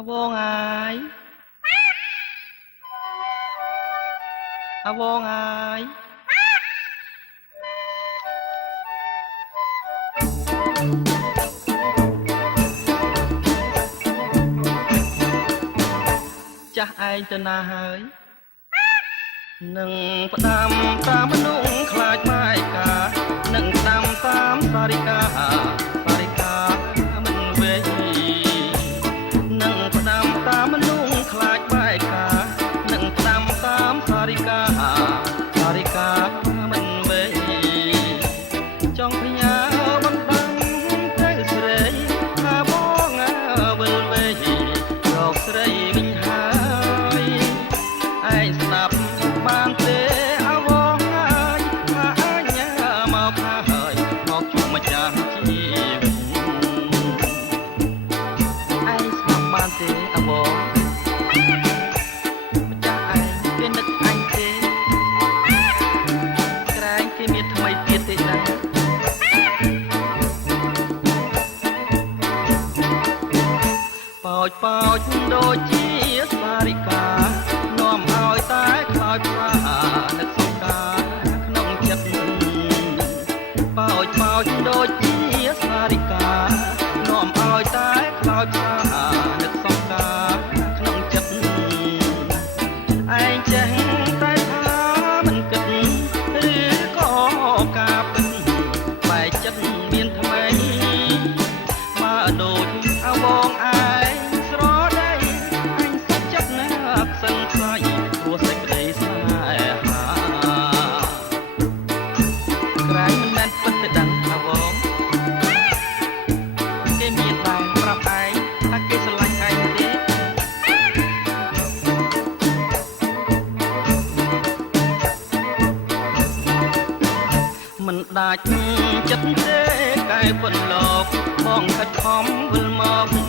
Avong ai Avong ai ចាស់ឯងទៅណាហើយនឹងផ្ដាំតាមមនុស្សខ្លាចបាយកានឹងផ្ដាំតាមសារិកាមិនវេនឹងផ្ដាំតាមមនុស្សខ្លាចបាយកានឹងផ្ដាំតាមសារិកាមិនវេចង់ផ្ញើបណ្ដាំទៅស្រីថាបងវិលវេរកស្រីវិញហើយឯងស្ដាប់បានទេអវងហើយថាអញមកហើយមកជួបម្ចាស់ជីវិតឯងស្ដាប់បានទេអវងម្ចាស់ឯងគេនឹកអញទេក្រែងគេមានថ្មីទៀតទេណាប៉ោចដូចជាសារិកានាំឲ្យតែខ្លោចផ្សានឹកសង្ការក្នុងចិត្តប៉ោចដូចជាសារិកានាំឲ្យតែខ្លោចផ្សានឹកសង្ការក្នុងចិត្តឯងចេះតែថាមិនគិតឬក៏ការពិតបែកចិត្តមានថ្មីបើដូចអវងឯងស្រដីអញសុខចិត្តណាស់សឹងខ្លាយព្រោះសេចក្តីស្នេហាក្រែងមិនមែនពិតទៅដឹងអវងគេមានតែប្រាប់ឯងថាគេស្រឡាញ់ឯងទេមិនដាច់ចិត្តទេកែប៉ុនលោកបងខិតខំវិលមក